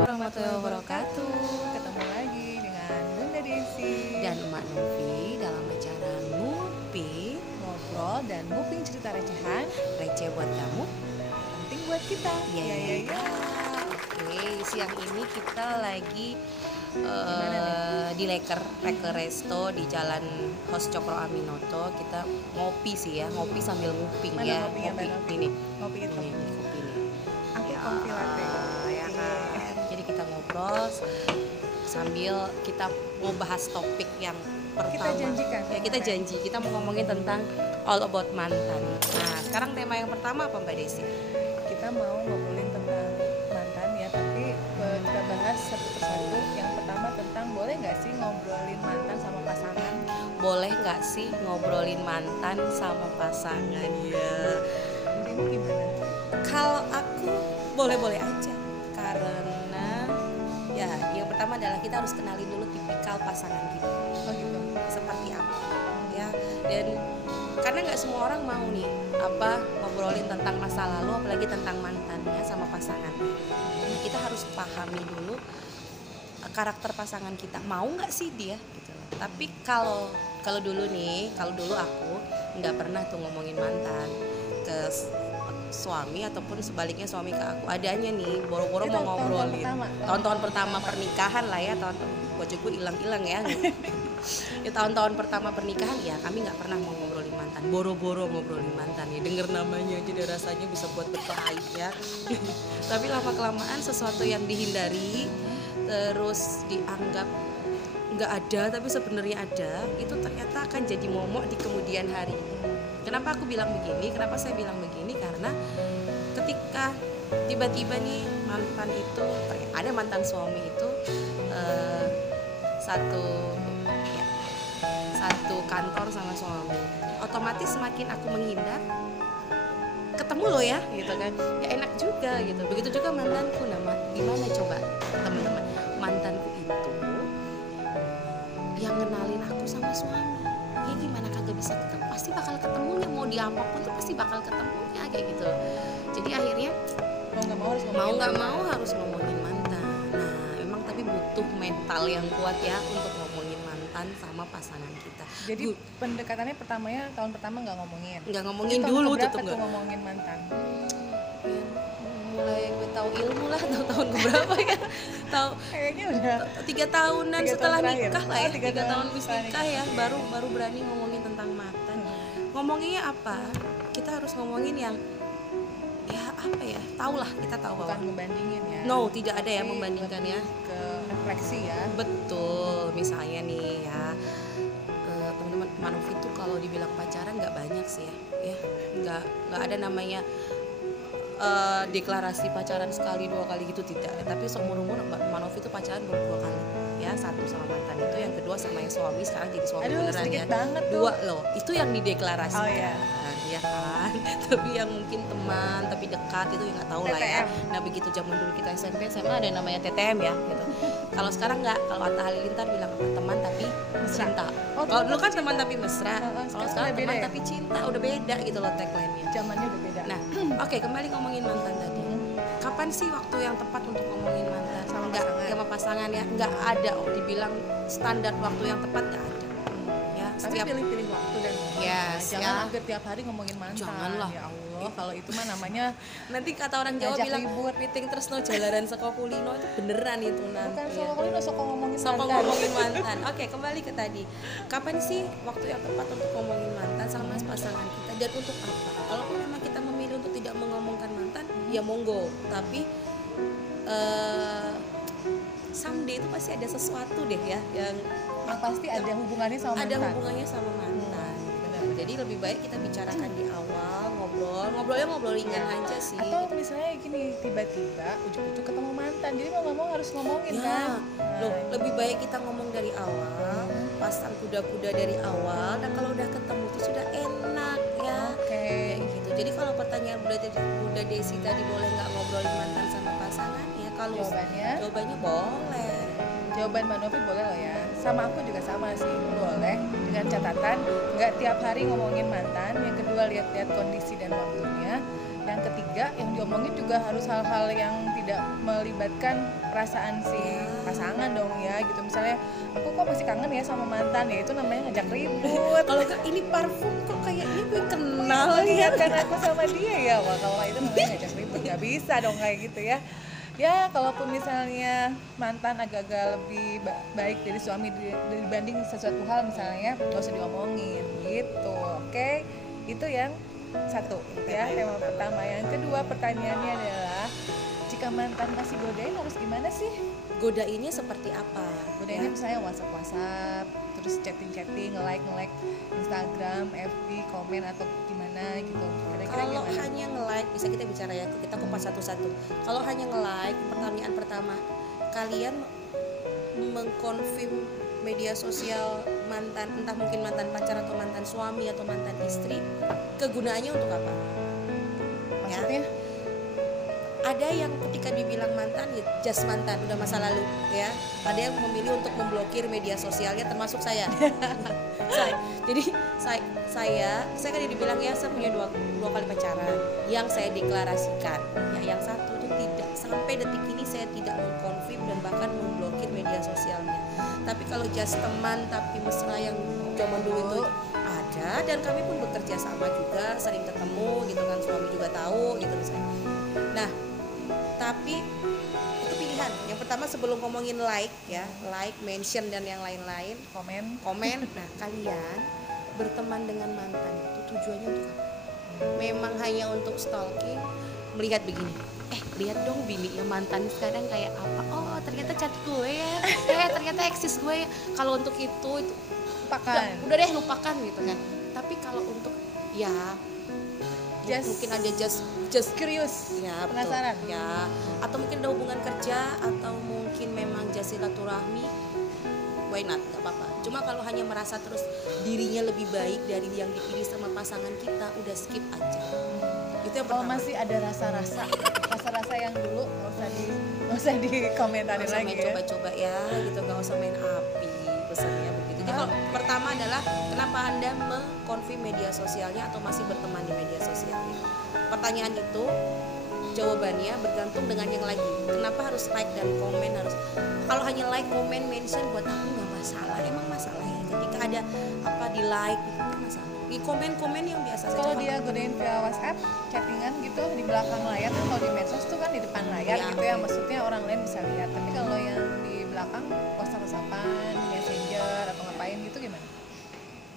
warahmatullahi wabarakatuh. Ketemu lagi dengan Bunda Desi Dan Mak Novi dalam acara Ngupi, ngobrol dan nguping cerita recehan receh buat kamu. penting buat kita. Ya. Oke, siang ini kita lagi di Leker Resto di Jalan Hos Cokro Aminoto. Kita ngopi sih ya, ngopi sambil nguping. Mana ya. ngopinya, Mbak Novi? Ini. Ngopi itu. Ini kopi nih. Aku Ya, kopi latte. ya kan. Jadi kita ngobrol sambil kita mau bahas topik yang pertama. Kita janjikan. Ya, kita janji kita mau ngomongin tentang all about mantan. Nah, sekarang tema yang pertama apa Mbak Desi? Kita mau ngobrolin tentang mantan ya, tapi kita bahas satu persatu. Yang pertama tentang boleh nggak sih ngobrolin mantan sama pasangan? Boleh nggak sih ngobrolin mantan sama pasangan ya? Ini gimana? Kalau aku boleh-boleh aja, karena ya yang pertama adalah kita harus kenalin dulu tipikal pasangan kita Oh gitu. seperti apa ya, dan karena nggak semua orang mau nih ngobrolin tentang masa lalu, apalagi tentang mantannya sama pasangan. Nah, kita harus pahami dulu karakter pasangan kita, mau nggak sih dia gitu. Tapi kalau dulu aku nggak pernah tuh ngomongin mantan ke suami ataupun sebaliknya suami ke aku. Adanya nih boro-boro Itu mau ngobrolin tahun-tahun pertama pertama. pernikahan lah ya, tahun-tahun wajahku hilang-hilang ya. Ya tahun-tahun pertama pernikahan ya kami nggak pernah mau ngobrolin mantan, boro-boro ngobrolin mantan ya, denger namanya aja deh rasanya bisa buat berkelahi ya. Tapi lama kelamaan sesuatu yang dihindari terus dianggap nggak ada tapi sebenarnya ada, itu ternyata akan jadi momok di kemudian hari. Kenapa aku bilang begini? Kenapa saya bilang begini? Karena ketika tiba-tiba nih ada mantan suami itu satu kantor sama suami, otomatis semakin aku menghindar, ketemu lo ya gitu kan, ya enak juga gitu. Begitu juga mantanku. Gimana coba teman-teman, mantanku itu yang ngenalin aku sama suami, ya gimana kagak bisa ketemu, pasti bakal ketemunya, mau di apapun tuh pasti bakal ketemunya kayak gitu. Jadi akhirnya mau nggak mau harus ngomongin mantan. Nah emang tapi butuh mental yang kuat ya untuk ngomongin mantan sama pasangan kita. Jadi pendekatannya pertamanya tahun pertama nggak ngomongin. Nggak ngomongin Jadi dulu tahun tuh keberapa tuh ngomongin mantan? Mulai gue tahu ilmu lah, tahun keberapa ya, tahu Kayaknya udah 3 tahunan 3 setelah tahun terakhir. nikah lah ya, Oh, 3 tahun habis setelah nikah ya, nikah. baru berani ngomongin tentang mantan. Ngomonginnya apa? Kita harus ngomongin yang ya apa ya, tahulah, kita tahu bukan bahwa ngebandingin ya. no, tidak ada yang Tapi membandingkan ya. lebih ke refleksi ya. Betul, misalnya nih ya, teman-teman, Manuf itu kalau dibilang pacaran nggak banyak sih ya, nggak ada namanya deklarasi pacaran sekali 2 kali gitu, tidak. Tapi seumur umur Manuf itu pacaran baru 2 kali ya, satu sama mantan itu, yang kedua sama yang suami, sekarang jadi suami beneran sedikit ya, banget tuh. 2 loh, itu yang dideklarasikan. Oh, iya. Ya kan. Tapi yang mungkin teman tapi dekat itu ya nggak tahu lah ya. TTM. Nah begitu zaman dulu kita SMP SMA ada yang namanya TTM ya gitu. Kalau sekarang nggak, kalau Atta Halilintar bilang apa, teman tapi cinta. Oh, Kalau dulu teman kan tapi teman tapi mesra, Heeh, kalau sekarang sekarang udah beda teman ya? tapi cinta, udah beda gitu loh tagline-nya. Zamannya udah beda. Nah, oke, kembali ngomongin mantan tadi. Kapan sih waktu yang tepat untuk ngomongin mantan? Sama Nggak, pasangan. sama pasangan ya, nggak ada dibilang standar waktu yang tepat, nggak ada. Ya, Tapi setiap pilih-pilih waktu dan Yes, jangan ya. hampir tiap hari ngomongin mantan. Janganlah. Ya Allah, kalau itu mah namanya nanti kata orang Jawa Ngajak bilang ribut. piting tresno jalaran saka kulino, itu beneran itu nanti. bukan solo kulino, soko ngomongin Soko mantan. ngomongin mantan. Oke, kembali ke tadi. Kapan sih waktu yang tepat untuk ngomongin mantan sama pasangan kita, dan untuk apa? Kalaupun memang kita memilih untuk tidak mengomongkan mantan, ya monggo. Tapi someday itu pasti ada sesuatu deh ya yang Pasti ada hubungannya sama ada mantan. hubungannya sama mantan. Benar. Jadi lebih baik kita bicarakan di awal, ngobrol ringan aja sih. Atau misalnya gini, tiba-tiba ujuk-ujuk ketemu mantan, jadi mau nggak mau harus ngomongin Ya, kan. loh, lebih baik kita ngomong dari awal, pasang kuda-kuda dari awal, dan kalau udah ketemu itu sudah enak ya. Oke. Kayak gitu. Jadi kalau pertanyaan Bunda Desi tadi, boleh nggak ngobrolin mantan sama pasangan ya? Kalau jawabannya boleh. Jawaban Mbak Novi boleh loh ya. Sama aku juga sama sih, boleh, dengan catatan nggak tiap hari ngomongin mantan. Yang kedua, lihat-lihat kondisi dan waktunya. yang ketiga yang diomongin juga harus hal-hal yang tidak melibatkan perasaan si pasangan dong ya gitu. Misalnya aku kok masih kangen ya sama mantan, ya itu namanya ngajak ribut. Kalau enggak ini parfum kok kayaknya gue kenal lihat ya. kan aku sama dia ya, wah kalau itu namanya ngajak ribut, nggak bisa dong kayak gitu ya. Ya kalaupun misalnya mantan agak-agak lebih baik dari suami dibanding sesuatu hal misalnya, nggak usah diomongin gitu. Oke, itu yang satu ya, tema pertama. Yang kedua pertanyaannya adalah, jika mantan masih godain harus gimana sih? Godainnya seperti apa? Godainnya misalnya WhatsApp, terus chatting, nge-like Instagram, FB, komen atau gimana gitu. Kira-kira Kalau gimana? hanya nge-like, bisa kita bicara ya, kita kupas satu-satu. Kalau hanya nge-like, pertanyaan pertama, kalian mengkonfirm media sosial mantan, entah mungkin mantan pacar atau mantan suami atau mantan istri, kegunaannya untuk apa? Maksudnya? Ada yang ketika dibilang mantan, ya just mantan, udah masa lalu ya. Ada yang memilih untuk memblokir media sosialnya, termasuk saya. Jadi saya kan dibilang ya, saya punya dua kali pacaran yang saya deklarasikan. Ya, yang satu itu tidak, sampai detik ini saya tidak mengkonfirm dan bahkan memblokir media sosialnya. Tapi kalau just teman tapi mesra yang zaman dulu itu ada, dan kami pun bekerja sama juga, sering ketemu gitu kan, suami juga tahu gitu misalnya. Nah, tapi itu pilihan. Yang pertama sebelum ngomongin like ya, like, mention dan yang lain-lain, komen. Nah, kalian berteman dengan mantan itu tujuannya untuk apa? Memang hanya untuk stalking, melihat begini. Lihat dong bininya mantan sekarang kayak apa? Oh, ternyata cantik gue ya. Ternyata eksis gue ya. Kalau untuk itu Lupakan. Udah deh, lupakan gitu kan. Tapi kalau untuk ya mungkin ada just curious ya, penasaran betul. Ya, atau mungkin ada hubungan kerja, atau mungkin memang just silaturahmi, why not, gak apa-apa. Cuma kalau hanya merasa terus dirinya lebih baik dari yang dipilih sama pasangan kita, udah skip aja. Itu yang kalau pertama. masih ada rasa-rasa yang dulu nggak usah dikomentarin Gak usah lagi main ya. coba-coba ya gitu, gak usah main api pesannya begitu. Jadi kalau pertama adalah kenapa Anda mengkonfirm media sosialnya atau masih berteman di media sosialnya. Pertanyaan itu jawabannya bergantung dengan yang lagi. Kenapa harus like dan komen harus? Kalau hanya like, komen, mention buat aku nggak masalah. Emang masalahnya ketika ada apa di like itu kan masalah. Di komen-komen yang biasa saja. Kalau dia godain via WhatsApp, chattingan gitu di belakang layar, kan kalau di medsos tuh kan di depan layar ya, gitu ya, maksudnya orang lain bisa lihat. Tapi kalau yang di belakang WhatsApp-WhatsAppan, Messenger atau ngapain gitu gimana?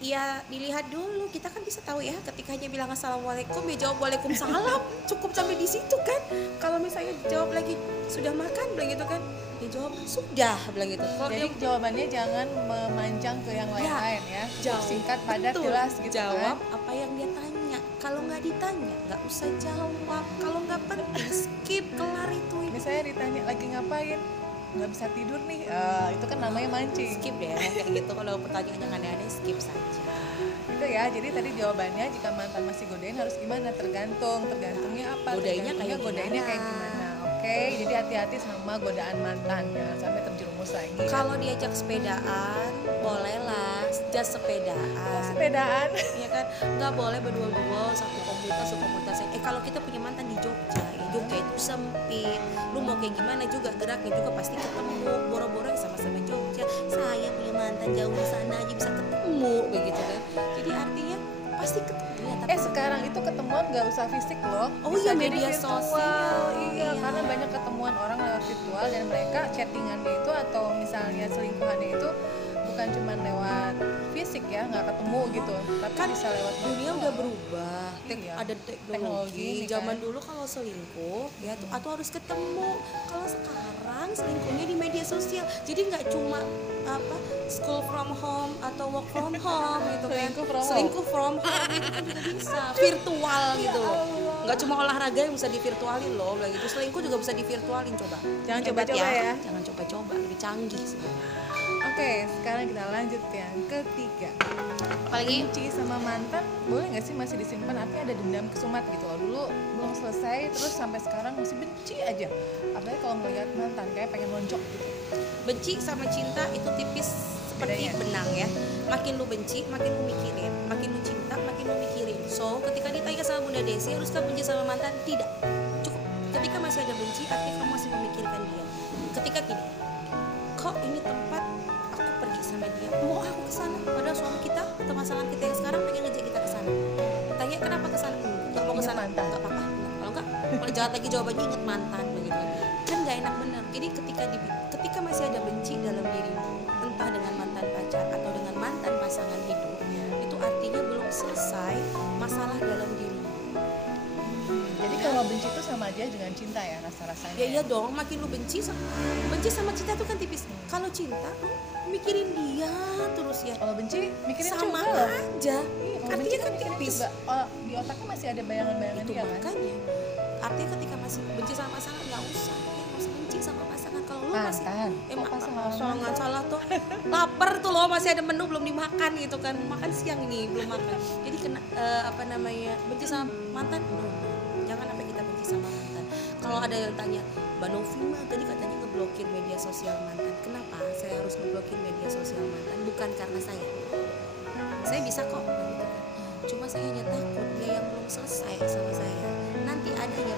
Iya, dilihat dulu. Kita kan bisa tahu ya, ketika hanya bilang assalamualaikum ya jawab waalaikumsalam. Cukup sampai di situ kan. Kalau misalnya jawab lagi sudah makan bilang gitu kan, dia jawab sudah bilang gitu. Kalau Jadi jawabannya jangan memanjang ke yang lain-lain ya. Jawab, Singkat, padat, betul. jelas gitu Jawab kan. apa yang dia tanya. Kalau nggak ditanya nggak usah jawab. Kalau nggak penting skip, kelar itu. Misalnya ditanya lagi ngapain, nggak bisa tidur nih, itu kan namanya mancing. Skip deh kayak gitu. Kalau pertanyaan yang aneh-aneh skip saja. Itu ya, jadi tadi jawabannya jika mantan masih godain harus gimana, tergantungnya apa, Godainnya godainnya kayak gimana. Oke, jadi hati-hati sama godaan mantan, jangan sampai terjerumus lagi. Kalau diajak sepedaan bolehlah, just sepedaan. Sepedaan Iya kan, nggak boleh berdua-dua satu komunitas. Kalau kita punya mantan di Jogja, ya Jogja itu sempit. Lu mau kayak gimana juga geraknya juga pasti ketemu. Boro-boro sama-sama Jogja. Saya punya mantan jauh di sana aja bisa ketemu begitu kan. Jadi artinya pasti ketemu ya. Tapi sekarang itu ketemuan nggak usah fisik loh. Oh bisa iya, jadi media virtual. sosial. Iya, karena banyak ketemuan orang lewat virtual dan mereka chattingannya itu atau misalnya selingkuhannya itu bukan cuma lewat fisik ya, nggak ketemu gitu, tapi kan bisa lewat dunia virtual. udah berubah. Iya. Ada teknologi. ini Zaman kan. dulu kalau selingkuh ya tuh atau harus ketemu. Kalau sekarang selingkuhnya di media sosial. Jadi nggak cuma apa school from home atau work from home gitu kan. Selingkuh from home itu kan juga bisa virtual gitu loh. Nggak cuma olahraga yang bisa divirtualin loh, lagi itu selingkuh juga bisa divirtualin. Coba Jangan Hebat coba-coba ya. Jangan coba-coba, lebih canggih sebenarnya. Oke, sekarang kita lanjut yang ketiga. Apalagi Benci sama mantan boleh nggak sih masih disimpan? Artinya ada dendam kesumat gitu loh. Dulu belum selesai terus sampai sekarang masih benci aja. Apalagi kalau melihat mantan kayak pengen lonjok gitu. benci sama cinta itu tipis seperti Bedanya. benang ya, makin lu benci makin lu mikirin, makin lu cinta makin lu mikirin. So ketika ditanya sama Bunda Desi, haruskah benci sama mantan? Tidak, cukup. Ketika masih ada benci, artinya kamu masih memikirkan dia. Ketika gini, kok ini tempat aku pergi sama dia, mau aku kesana, padahal suami kita atau pasangan kita yang sekarang pengen ngejek kita kesana. Tanya kenapa kesana? Nggak mau Ingat kesana, mantan. nggak apa-apa. Kalau enggak, kalau jahat lagi jawabannya inget mantan begitu kan nggak enak bener. Jadi ketika masih ada benci dalam dirimu, entah dengan mantan pacar atau dengan mantan pasangan hidup, itu artinya belum selesai masalah dalam dirimu. Jadi kalau benci itu sama aja dengan cinta ya rasa-rasanya. Ya iya dong, makin lu benci sama cinta tuh kan tipis. Kalau cinta lu mikirin dia terus ya, Kalau benci mikirin sama juga loh. aja. Iya, kalau benci Artinya kan mikirin tipis. juga. Oh, di otaknya masih ada bayangan-bayangan Itu dia kan. makanya. Artinya ketika masih benci sama pasangan nggak usah benci sama pasangan. Kalau lu masih pasangan salah tuh lapar tuh loh, masih ada menu belum dimakan gitu kan, makan siang ini belum makan. Jadi kena benci sama mantan, no. Jangan sampai kita benci sama mantan. Kalau ada yang tanya, Mbak Novima tadi katanya ngeblokir media sosial mantan, kenapa saya harus ngeblokir media sosial mantan? Bukan karena saya bisa kok gitu kan. Cuma saya hanya takut dia yang belum selesai sama saya, nanti adanya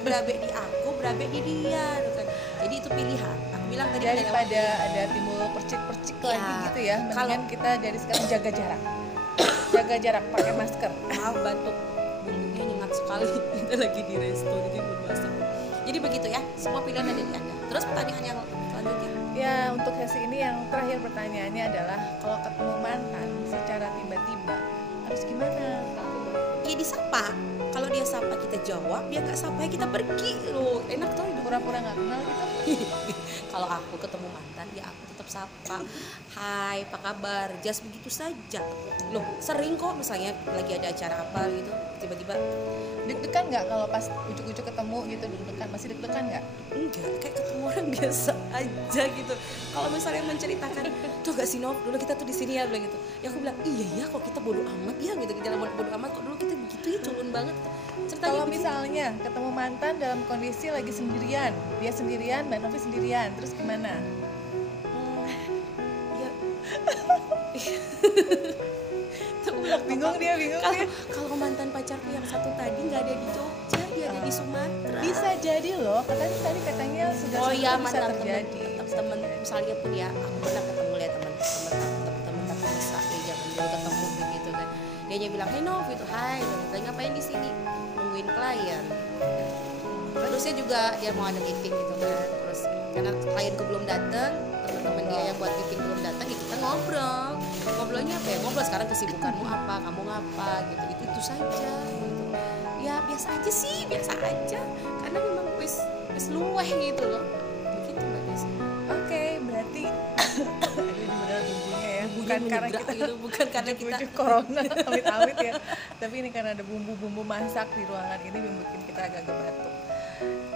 berabe di aku, berabe di dia gitu kan. Jadi itu pilihan. Aku bilang tadi daripada ada timbul percik-percik Ya, lagi gitu ya, mendingan kalau- kita dari sekarang jaga jarak pakai masker. maaf batuk, bumbunya nyengat sekali. Kita lagi di resto jadi belum masak. Jadi begitu ya, semua pilihan ada di Anda. Terus pertanyaan yang selanjutnya, Ya, untuk sesi ini yang terakhir pertanyaannya adalah kalau ketemu mantan secara tiba-tiba harus gimana? ya disapa. Kalau dia sapa kita jawab, dia nggak sapa ya kita pergi loh. Enak tuh hidup. Pura-pura nggak kenal gitu? Kalau aku ketemu mantan, ya aku tetap sapa, hai, apa kabar, just begitu saja. Loh, sering kok misalnya lagi ada acara apa gitu, tiba-tiba Deg-degan nggak kalau pas ujuk-ujuk ketemu gitu, deg-degan? Masih deg-degan nggak? enggak, kayak ketemu orang biasa aja gitu. Kalau misalnya menceritakan, tuh gak sih Nov, dulu kita tuh di sini ya, bilang gitu. Ya aku bilang, iya ya, kok kita bodoh amat ya gitu, jangan bodoh amat, kok dulu kita begitu ya, culun banget. Ceritanya Kalau begitu. misalnya ketemu mantan dalam kondisi lagi sendirian, dia sendirian, Mbak Novi sendirian, terus gimana? Ya. Tuh, bilang, Bingung dia. kalau mantan pacarku yang satu tadi nggak ada di Jogja, dia ada di Sumatera. Bisa jadi loh, katanya sudah Oh iya, bisa mantan terjadi. temen misalnya pun ya, aku pernah ketemu lihat teman tapi bisa ya zaman dulu ketemu begitu kan. Dia hanya bilang, "Hey Nov," itu, "Hai, lagi ngapain di sini?" Nungguin klien. Terus dia mau ada meeting gitu kan. Terus karena klienku belum datang, teman-teman dia yang buat meeting belum datang, ya kita ngobrol. Ngobrolnya apa ya? Ngobrol sekarang kesibukanmu apa, kamu ngapa gitu. Itu saja gitu. Ya biasa aja sih, biasa aja. Karena memang wis luweh gitu loh. Begitu Mbak Desi. Oke, berarti aduh, ini benar bumbunya ya. Bukan karena Menyegrak kita gitu, bukan karena kita ujuk corona amit-amit ya. Tapi ini karena ada bumbu-bumbu masak di ruangan ini yang bikin kita agak batuk.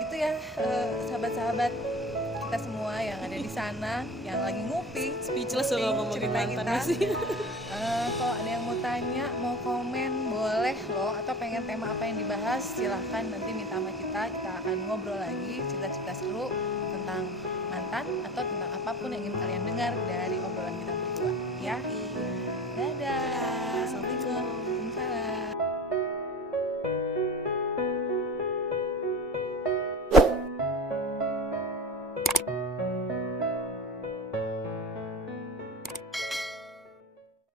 Gitu ya, sahabat-sahabat kita semua yang ada di sana yang lagi ngupi, speechless kalau ngomongin cerita mantan kita. sih. Kalau ada yang mau tanya, mau komen, boleh loh. Atau pengen tema apa yang dibahas, silahkan nanti minta sama kita akan ngobrol lagi cerita-cerita seru tentang mantan atau tentang apapun yang ingin kalian dengar dari obrolan kita berdua. Ya, dadah.